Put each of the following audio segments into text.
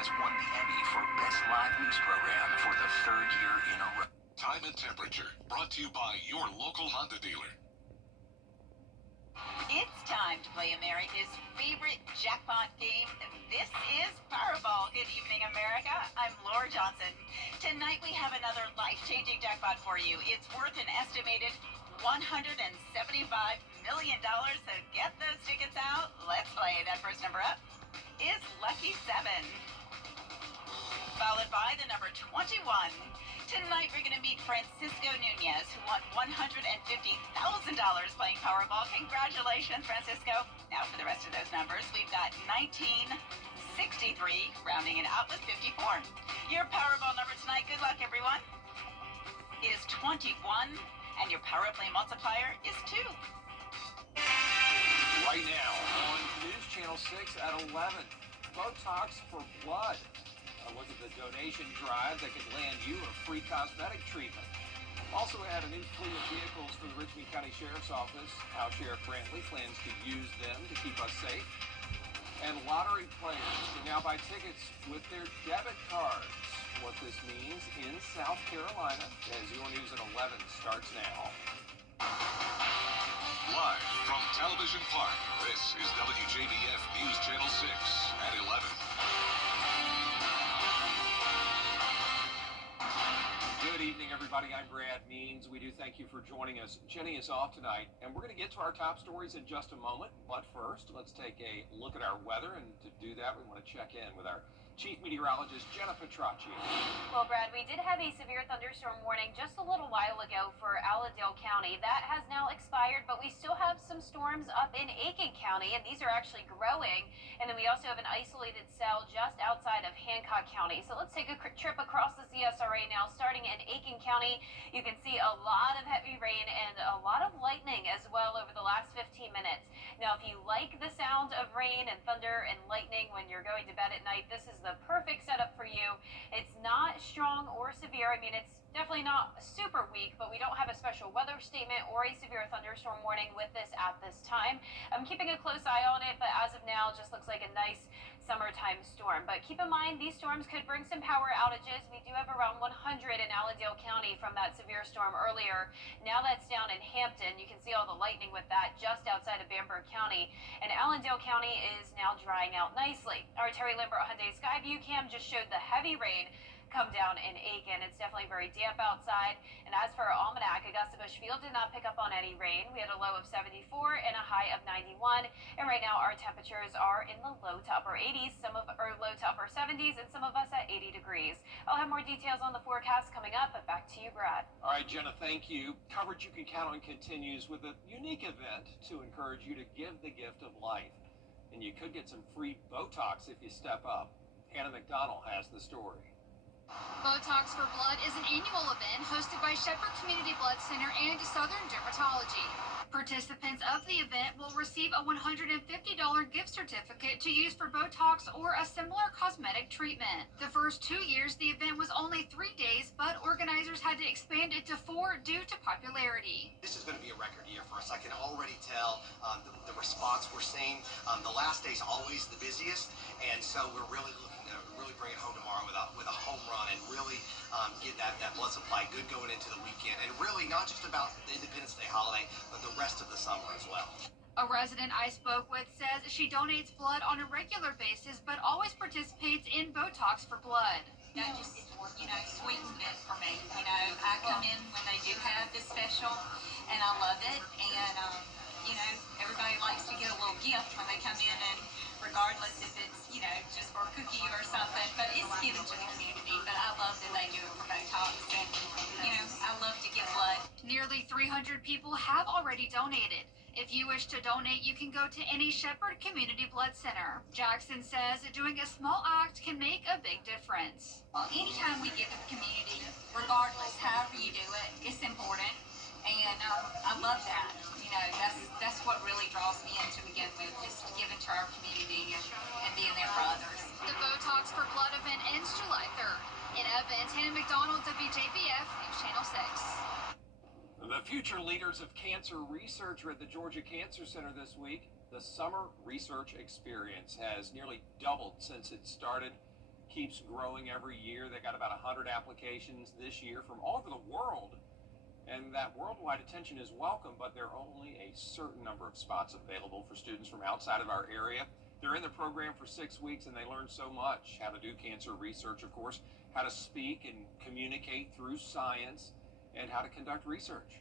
has won the Emmy for Best Live News Program for the third year in a row. Time and temperature, brought to you by your local Honda dealer. It's time to play America's favorite jackpot game. This is Powerball. Good evening, America. I'm Laura Johnson. Tonight we have another life-changing jackpot for you. It's worth an estimated $175 million. So get those tickets out. Let's play. That first number up is Lucky 7, followed by the number 21. Tonight we're going to meet Francisco Nunez, who won $150,000 playing Powerball. Congratulations, Francisco. Now for the rest of those numbers, we've got 19, 63, rounding it out with 54. Your Powerball number tonight, good luck everyone, is 21, and your Power Play multiplier is 2. Right now on News Channel 6 at 11, Botox for Blood. A look at the donation drive that could land you a free cosmetic treatment. Also add a new fleet of vehicles for the Richmond County Sheriff's Office, how Sheriff Brantley plans to use them to keep us safe. And lottery players can now buy tickets with their debit cards. What this means in South Carolina, as your news at 11 starts now. Live from Television Park, this is WJBF News Channel 6 at 11. Good evening, everybody. I'm Brad Means. We do thank you for joining us. Jenny is off tonight, and we're going to get to our top stories in just a moment. But first, let's take a look at our weather, and to do that, we want to check in with our Chief Meteorologist, Jenna Petracci. Well, Brad, we did have a severe thunderstorm warning just a little while ago for Allendale County. That has now expired, but we still have some storms up in Aiken County, and these are actually growing. And then we also have an isolated cell just outside of Hancock County. So let's take a trip across the CSRA now, starting in Aiken County. You can see a lot of heavy rain and a lot of lightning as well over the last 15 minutes. Now, if you like the sound of rain and thunder and lightning when you're going to bed at night, this is the perfect setup for you. It's not strong or severe. I mean, it's definitely not super weak, but we don't have a special weather statement or a severe thunderstorm warning with this at this time. I'm keeping a close eye on it, but as of now, it just looks like a nice summertime storm. But keep in mind, these storms could bring some power outages. We do have around 100 in Allendale County from that severe storm earlier. Now that's down in Hampton. You can see all the lightning with that just outside of Bamberg County. And Allendale County is now drying out nicely. Our Terry Lambert Hyundai Skyview cam just showed the heavy rain come down in Aiken. It's definitely very damp outside. And as for our almanac, Augusta Busch Field did not pick up on any rain. We had a low of 74 and a high of 91. And right now our temperatures are in the low to upper 80s, or low to upper 70s, and some of us at 80 degrees. I'll have more details on the forecast coming up, but back to you, Brad. All right, Jenna, thank you. Coverage you can count on continues with a unique event to encourage you to give the gift of life. And you could get some free Botox if you step up. Hannah McDonald has the story. Botox for Blood is an annual event hosted by Shepherd Community Blood Center and Southern Dermatology. Participants of the event will receive a $150 gift certificate to use for Botox or a similar cosmetic treatment. The first 2 years, the event was only 3 days, but organizers had to expand it to 4 due to popularity. This is going to be a record year for us. I can already tell the response we're seeing. The last day's always the busiest, and so we're really looking to really bring it home tomorrow with a home run and really get that blood supply good going into the weekend, and really not just about the Independence Day holiday, but the rest of the summer as well. A resident I spoke with says she donates blood on a regular basis, but always participates in Botox for Blood. That just, sweetens it for me. I come in when they do have this special, and I love it. And, everybody likes to get a little gift when they come in, and regardless if it's, just for a cookie or something, but it's given to the community. But I love that they do it for Botox, and, I love to give blood. Nearly 300 people have already donated. If you wish to donate, you can go to any Shepherd Community Blood Center. Jackson says doing a small act can make a big difference. Anytime we give to the community, regardless, however you do it, it's important. And I love that. That's what really draws me in to begin with, just giving to our community and being there for others. The Botox for Blood event ends July 3rd. In Evans, Hannah McDonald, WJBF, News Channel 6. The future leaders of cancer research are at the Georgia Cancer Center this week. The Summer Research Experience has nearly doubled since it started. keeps growing every year. They got about 100 applications this year from all over the world. And that worldwide attention is welcome, but there are only a certain number of spots available for students from outside of our area. They're in the program for 6 weeks and they learn so much. How to do cancer research, of course, how to speak and communicate through science, and how to conduct research.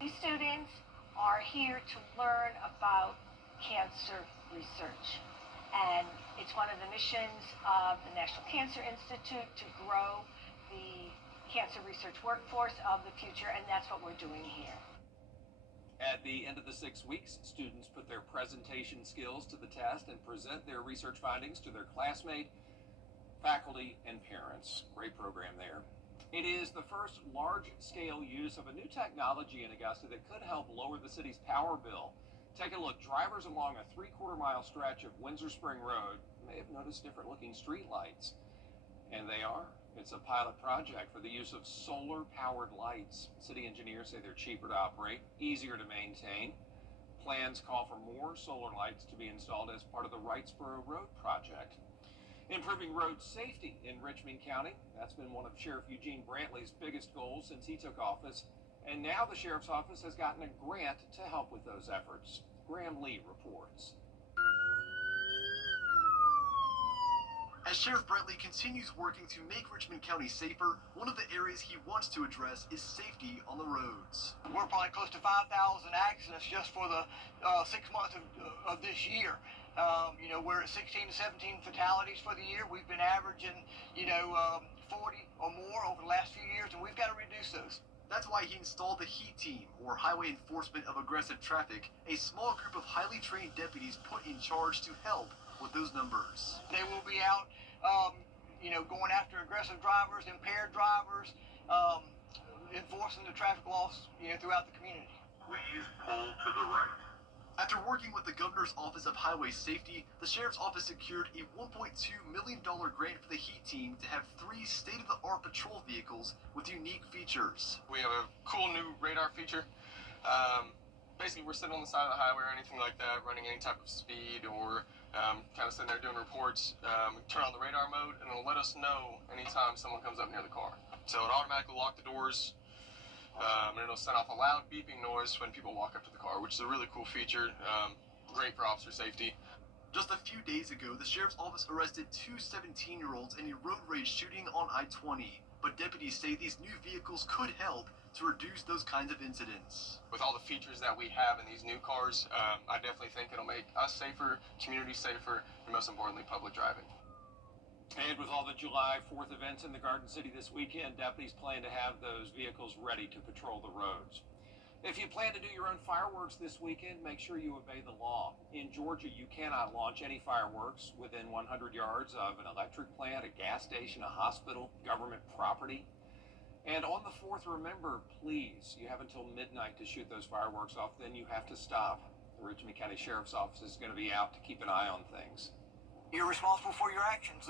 These students are here to learn about cancer research. And it's one of the missions of the National Cancer Institute to grow the cancer research workforce of the future, and that's what we're doing here. At the end of the 6 weeks, students put their presentation skills to the test and present their research findings to their classmates, faculty, and parents. Great program there. It is the first large-scale use of a new technology in Augusta that could help lower the city's power bill. Take a look. Drivers along a 3/4-mile stretch of Windsor Spring Road may have noticed different-looking streetlights. And they are. It's a pilot project for the use of solar-powered lights. City engineers say they're cheaper to operate, easier to maintain. Plans call for more solar lights to be installed as part of the Wrightsboro Road project. Improving road safety in Richmond County. That's been one of Sheriff Eugene Brantley's biggest goals since he took office. And now the Sheriff's Office has gotten a grant to help with those efforts. Graham Lee reports. As Sheriff Brantley continues working to make Richmond County safer, one of the areas he wants to address is safety on the roads. We're probably close to 5,000 accidents just for the 6 months of this year. We're at 16 to 17 fatalities for the year. We've been averaging, 40 or more over the last few years, and we've got to reduce those. That's why he installed the HEAT team, or Highway Enforcement of Aggressive Traffic, a small group of highly trained deputies put in charge to help with those numbers. They will be out, going after aggressive drivers, impaired drivers, enforcing the traffic laws, throughout the community. Please pull to the right. After working with the Governor's Office of Highway Safety, the Sheriff's Office secured a $1.2 million grant for the HEAT team to have 3 state-of-the-art patrol vehicles with unique features. We have a cool new radar feature. Basically, we're sitting on the side of the highway or anything like that, running any type of speed or kind of sitting there doing reports. Turn on the radar mode, and it'll let us know anytime someone comes up near the car. So it automatically lock the doors, and it'll set off a loud beeping noise when people walk up to the car, which is a really cool feature. Great for officer safety. Just a few days ago, the Sheriff's Office arrested 2 17-year-olds in a road rage shooting on I-20. But deputies say these new vehicles could help to reduce those kinds of incidents. With all the features that we have in these new cars, I definitely think it'll make us safer, community safer, and most importantly, public driving. And with all the July 4th events in the Garden City this weekend, deputies plan to have those vehicles ready to patrol the roads. If you plan to do your own fireworks this weekend, make sure you obey the law. In Georgia, you cannot launch any fireworks within 100 yards of an electric plant, a gas station, a hospital, government property. And on the 4th, remember, please, you have until midnight to shoot those fireworks off, then you have to stop. The Richmond County Sheriff's Office is going to be out to keep an eye on things. You're responsible for your actions.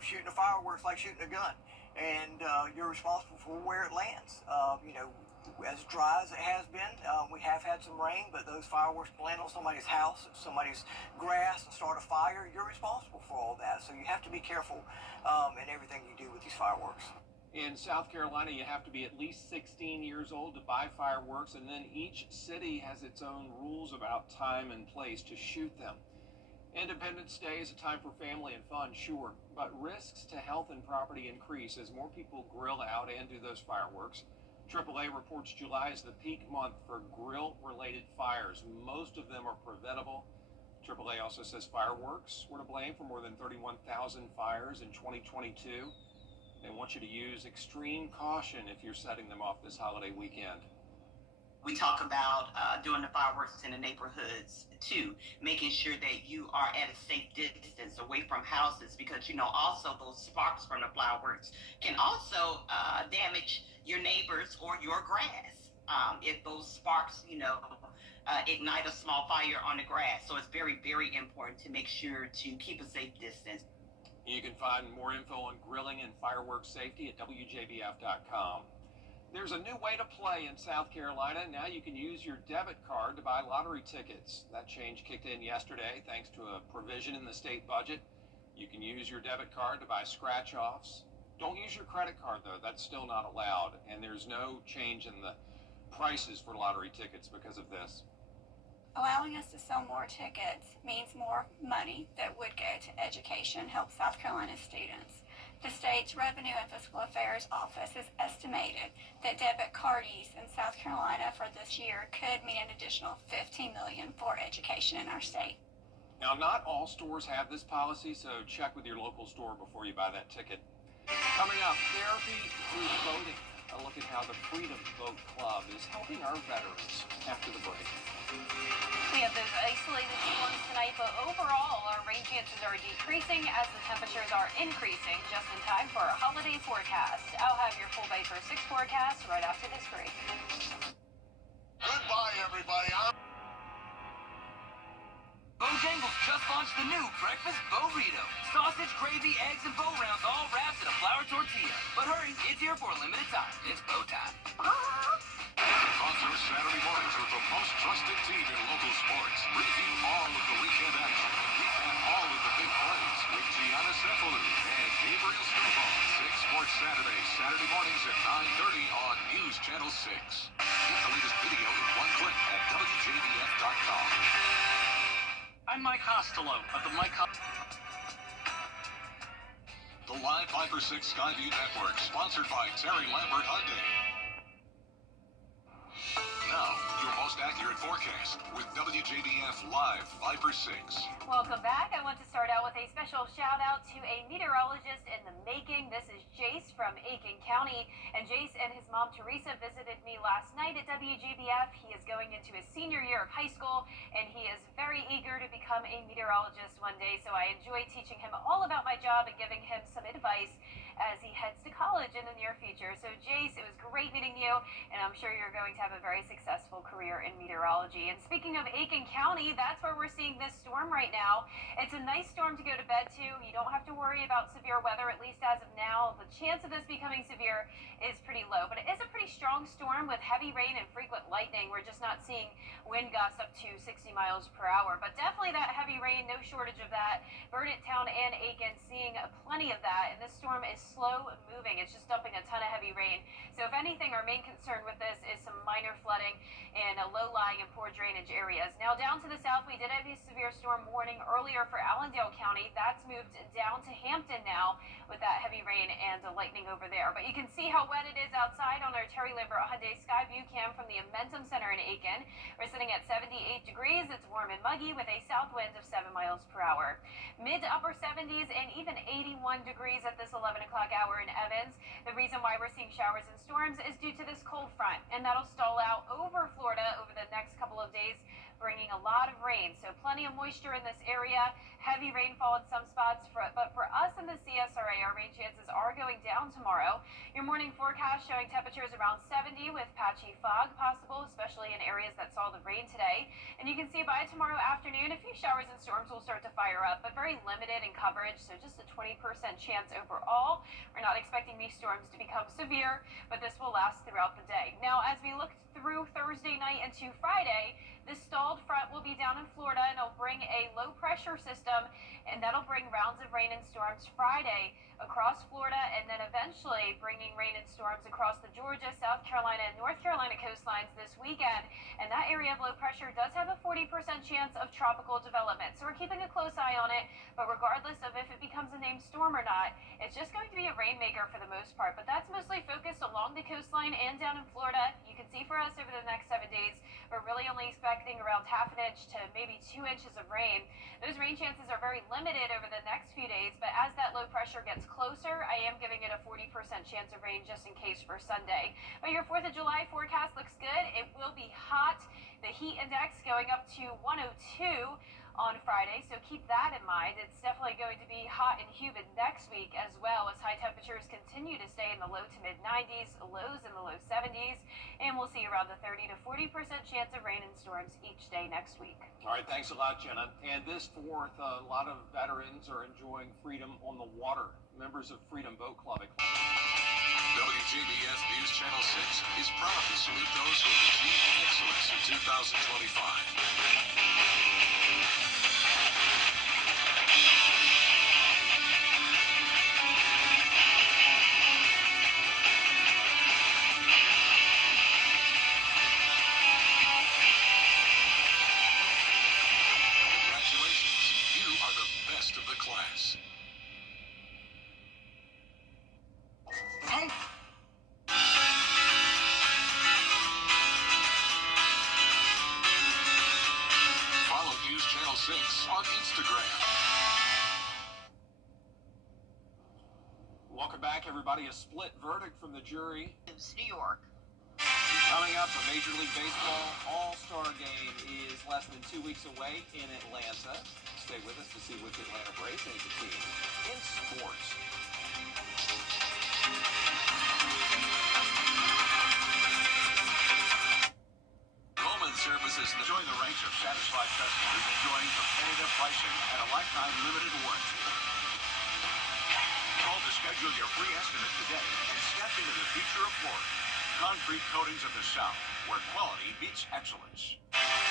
Shooting a fireworks like shooting a gun, and you're responsible for where it lands. As dry as it has been, we have had some rain, but those fireworks land on somebody's house, somebody's grass, and start a fire. You're responsible for all that, so you have to be careful in everything you do with these fireworks. In South Carolina, you have to be at least 16 years old to buy fireworks, and then each city has its own rules about time and place to shoot them. Independence Day is a time for family and fun, sure, but risks to health and property increase as more people grill out and do those fireworks. AAA reports July is the peak month for grill-related fires. Most of them are preventable. AAA also says fireworks were to blame for more than 31,000 fires in 2022. They want you to use extreme caution if you're setting them off this holiday weekend. We talk about doing the fireworks in the neighborhoods too, making sure that you are at a safe distance away from houses, because also those sparks from the fireworks can also damage your neighbors or your grass. If those sparks, ignite a small fire on the grass. So it's very, very important to make sure to keep a safe distance. You can find more info on grilling and fireworks safety at WJBF.com. There's a new way to play in South Carolina. Now you can use your debit card to buy lottery tickets. That change kicked in yesterday thanks to a provision in the state budget. You can use your debit card to buy scratch-offs. Don't use your credit card, though. That's still not allowed. And there's no change in the prices for lottery tickets because of this. Allowing us to sell more tickets means more money that would go to education and help South Carolina students. The state's Revenue and Fiscal Affairs Office has estimated that debit card use in South Carolina for this year could mean an additional $15 million for education in our state. Now, not all stores have this policy, so check with your local store before you buy that ticket. Coming up, therapy through voting. A look at how the Freedom Vote Club is helping our veterans after the break. We have those isolated storms tonight, but overall, our rain chances are decreasing as the temperatures are increasing just in time for our holiday forecast. I'll have your full Vapor 6 forecast right after this break. Goodbye, everybody. Bojangles just launched the new breakfast burrito. Sausage, gravy, eggs, and bow rounds all wrapped in a flour tortilla. But hurry, it's here for a limited time. It's bow time. Sponsor Saturday mornings with the most trusted team in local sports. Review all of the weekend action. Recap all of the big plays with Gianna Cephalou and Gabriel Snowball. 6 Sports Saturday, Saturday mornings at 9:30 on News Channel 6. Get the latest video in one click at WJBF.com. I'm Mike Costello of the Mike The live Viper 6 Skyview Network, sponsored by Terry Lambert Hyundai. Now, your most accurate forecast with WJBF Live Viper 6. Welcome back. I want to start out with a special shout out to a meteorologist in the making. This is Jace from Aiken County. And Jace and his mom Teresa visited me last night at WJBF. He is going into his senior year of high school, and he is very eager to become a meteorologist one day. So I enjoy teaching him all about my job and giving him some advice as he heads to college in the near future. So Jace, it was great meeting you, and I'm sure you're going to have a very successful career in meteorology. And speaking of Aiken County, that's where we're seeing this storm right now. It's a nice storm to go to bed to. You don't have to worry about severe weather, at least as of now. The chance of this becoming severe is pretty low, but it is a pretty strong storm with heavy rain and frequent lightning. We're just not seeing wind gusts up to 60 miles per hour, but definitely that heavy rain, no shortage of that. Burnett Town and Aiken seeing plenty of that, and this storm is slow moving. It's just dumping a ton of heavy rain. So if anything, our main concern with this is some minor flooding in low-lying and poor drainage areas. Now down to the south, we did have a severe storm warning earlier for Allendale County. That's moved down to Hampton now with that heavy rain and the lightning over there. But you can see how wet it is outside on our Terry Lambert Hyundai Sky View Cam from the Amentum Center in Aiken. We're sitting at 78 degrees. It's warm and muggy with a south wind of 7 miles per hour. Mid to upper 70s and even 81 degrees at this 11 o'clock hour in Evans. The reason why we're seeing showers and storms is due to this cold front, and that'll stall out over Florida over the next couple of days, bringing a lot of rain. So plenty of moisture in this area, heavy rainfall in some spots, but for us in the CSRA, our rain chances are going down tomorrow. Your morning forecast showing temperatures around 70 with patchy fog possible, especially in areas that saw the rain today. And you can see by tomorrow afternoon, a few showers and storms will start to fire up, but very limited in coverage, so just a 20% chance overall. We're not expecting these storms to become severe, but this will last throughout the day. Now, as we look through Thursday night into Friday, this stalled front will be down in Florida, and it'll bring a low pressure system, and that'll bring rounds of rain and storms Friday across Florida, and then eventually bringing rain and storms across the Georgia, South Carolina, and North Carolina coastlines this weekend. And that area of low pressure does have a 40% chance of tropical development. So we're keeping a close eye on it, but regardless of if it becomes a named storm or not, it's just going to be a rainmaker for the most part. But that's mostly focused along the coastline and down in Florida. You can see for us over the next 7 days, we're really only expecting around half an inch to maybe 2 inches of rain. Those rain chances are very limited over the next few days, but as that low pressure gets closer, I am giving it a 40% chance of rain just in case for Sunday. But your 4th of July forecast looks good. It will be hot. The heat index going up to 102 on Friday, so keep that in mind. It's definitely going to be hot and humid next week as well, as high temperatures continue to stay in the low to mid 90s, lows in the low 70s, and we'll see around a 30 to 40% chance of rain and storms each day next week. All right, thanks a lot, Jenna. And this 4th, a lot of veterans are enjoying freedom on the water. Members of Freedom Boat Club. WJBF News Channel 6 is proud to salute those who have achieved excellence in 2025. best of the class. Hey. Follow News Channel 6 on Instagram. Welcome back, everybody. A split verdict from the jury. New York. Coming up, a Major League Baseball All-Star Game is less than 2 weeks away in Atlanta. Stay with us to see which Atlanta Braves make the team. In sports, Roman Services. Join the ranks of satisfied customers enjoying competitive pricing and a lifetime limited warranty. Call to schedule your free estimate today and step into the future of Florida. Concrete coatings of the South, where quality meets excellence.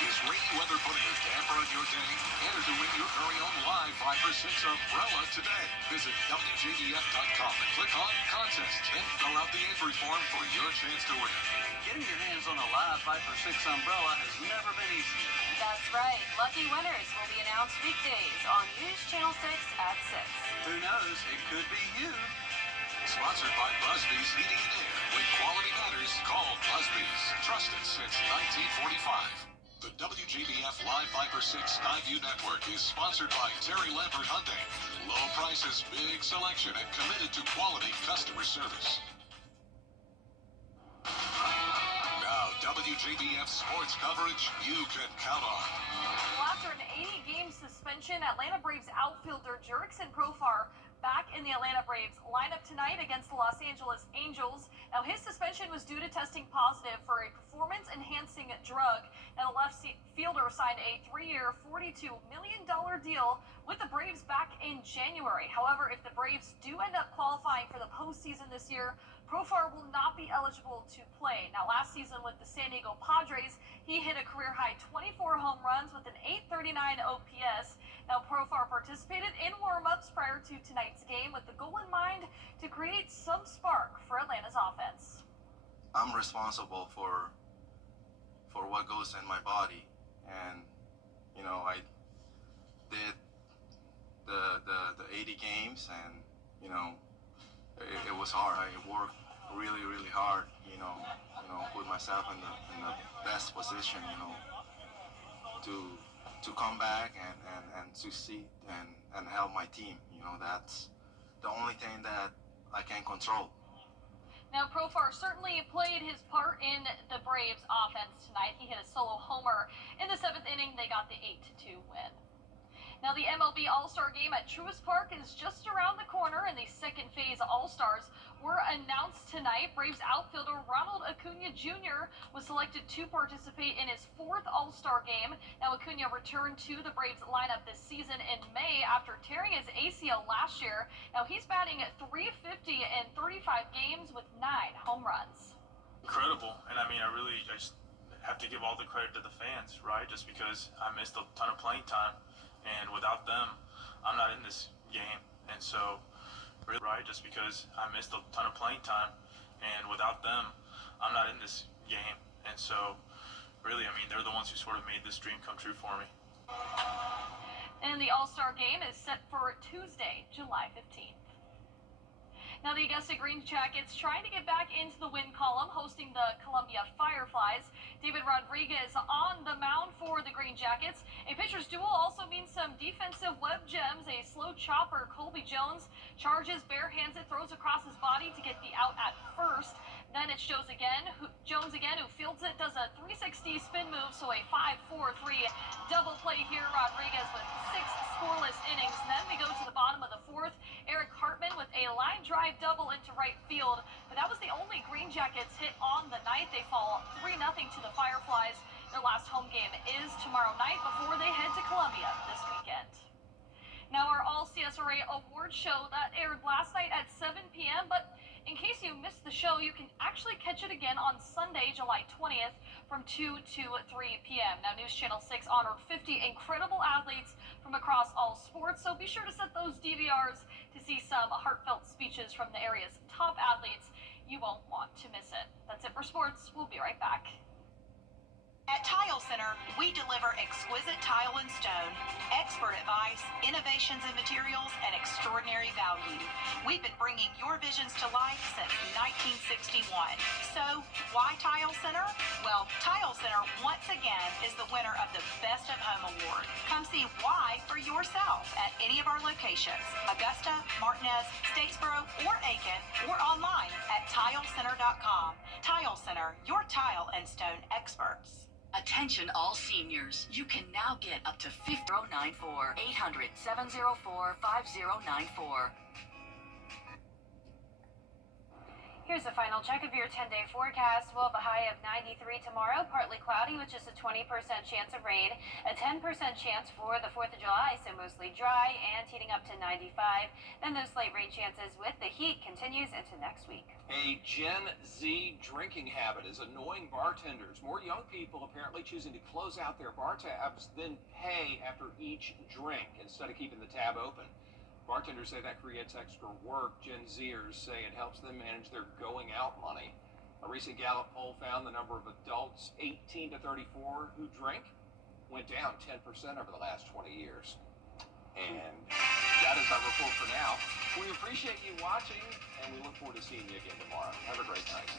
Is rainy weather putting a damper on your day? Enter to win your very own live 5x6 umbrella today. Visit WJBF.com and click on Contests and fill out the entry form for your chance to win. Getting your hands on a live 5x6 umbrella has never been easier. That's right. Lucky winners will be announced weekdays on News Channel 6 at 6. Who knows? It could be you. Sponsored by Busby's Heating and Air. When quality matters, call Busby's. Trusted since 1945. The WJBF Live 5x6 Skyview Network is sponsored by Terry Lambert Hyundai. Low prices, big selection, and committed to quality customer service. Now, WJBF sports coverage you can count on. Well, after an 80-game suspension, Atlanta Braves outfielder Jurickson Profar back in the Atlanta Braves lineup tonight against the Los Angeles Angels. Now, his suspension was due to testing positive for a performance-enhancing drug. Now, the left fielder signed a 3-year, $42 million deal with the Braves back in January. However, if the Braves do end up qualifying for the postseason this year, Profar will not be eligible to play. Now, last season with the San Diego Padres, he hit a career-high 24 home runs with an .839 OPS. Now, Profar participated in warm-ups prior to tonight's game with the goal in mind to create some spark for Atlanta's offense. I'm responsible for what goes in my body, and you know, I did the 80 games, and you know, it was hard. I worked really hard, you know, put myself in the best position, you know, to come back and succeed and help my team. You know, that's the only thing that I can control. Now, Profar certainly played his part in the Braves offense tonight. He hit a solo homer in the 7th inning. They got the 8-2 win. Now, the MLB All-Star Game at Truist Park is just around the corner, and the second phase All-Stars were announced tonight. Braves outfielder Ronald Acuna Jr. was selected to participate in his 4th All-Star Game. Now, Acuna returned to the Braves lineup this season in May after tearing his ACL last year. Now, he's batting at .350 in 35 games with 9 home runs. Incredible, and I mean, I just have to give all the credit to the fans, right? Just because I missed a ton of playing time. And without them, I'm not in this game. And so, right, just because I missed a ton of playing time, and without them, I'm not in this game. And so, really, I mean, they're the ones who sort of made this dream come true for me. And the All-Star Game is set for Tuesday, July 15th. Now, the Augusta Green Jackets trying to get back into the win column, hosting the Columbia Fireflies. David Rodriguez on the mound for the Green Jackets. A pitcher's duel also means some defensive web gems. A slow chopper, Colby Jones, charges barehanded, throws across his body to get the out at first. Then it's Jones again, who fields it, does a 360 spin move, so a 5-4-3 double play here. Rodriguez with 6 scoreless innings. And then we go to the bottom of the 4th. Eric Hartman with a line drive double into right field. But that was the only Green Jackets hit on the night. They fall 3-0 to the Fireflies. Their last home game is tomorrow night before they head to Columbia this weekend. Now, our All CSRA Awards show that aired last night at 7 p.m., but in case you missed the show, you can actually catch it again on Sunday, July 20th from 2 to 3 p.m. Now, News Channel 6 honored 50 incredible athletes from across all sports, so be sure to set those DVRs to see some heartfelt speeches from the area's top athletes. You won't want to miss it. That's it for sports. We'll be right back. At Tile Center, we deliver exquisite tile and stone, expert advice, innovations in materials, and extraordinary value. We've been bringing your visions to life since 1961. So, why Tile Center? Well, Tile Center, once again, is the winner of the Best of Home Award. Come see why for yourself at any of our locations, Augusta, Martinez, Statesboro, or Aiken, or online at tilecenter.com. Tile Center, your tile and stone experts. Attention all seniors, you can now get up to 5094 800-704-5094. Here's a final check of your 10-day forecast. We'll have a high of 93 tomorrow, partly cloudy with just a 20% chance of rain, a 10% chance for the 4th of July, so mostly dry and heating up to 95. Then those slight rain chances with the heat continues into next week. A Gen Z drinking habit is annoying bartenders. More young people apparently choosing to close out their bar tabs than pay after each drink instead of keeping the tab open. Bartenders say that creates extra work. Gen Zers say it helps them manage their going out money. A recent Gallup poll found the number of adults 18 to 34 who drink went down 10% over the last 20 years. And that is our report for now. We appreciate you watching, and we look forward to seeing you again tomorrow. Have a great night.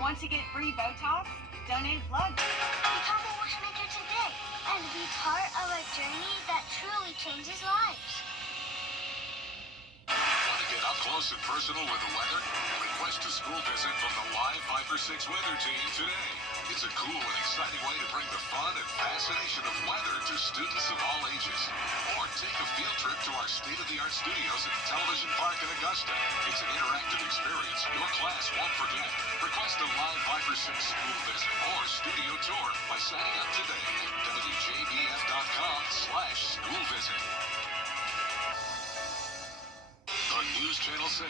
Want to get free Botox? Donate blood. Become a watchmaker today and be part of a journey that truly changes lives. Want to get up close and personal with the weather? Request a school visit from the Live Viper 6 weather team today. It's a cool and exciting way to bring the fun and fascination of weather to students of all ages. Or take a field trip to our state-of-the-art studios at Television Park in Augusta. It's an interactive experience your class won't forget. Request a Live Viper 6 school visit or studio tour by signing up today at WJBF.com/school visit. The News Channel 6.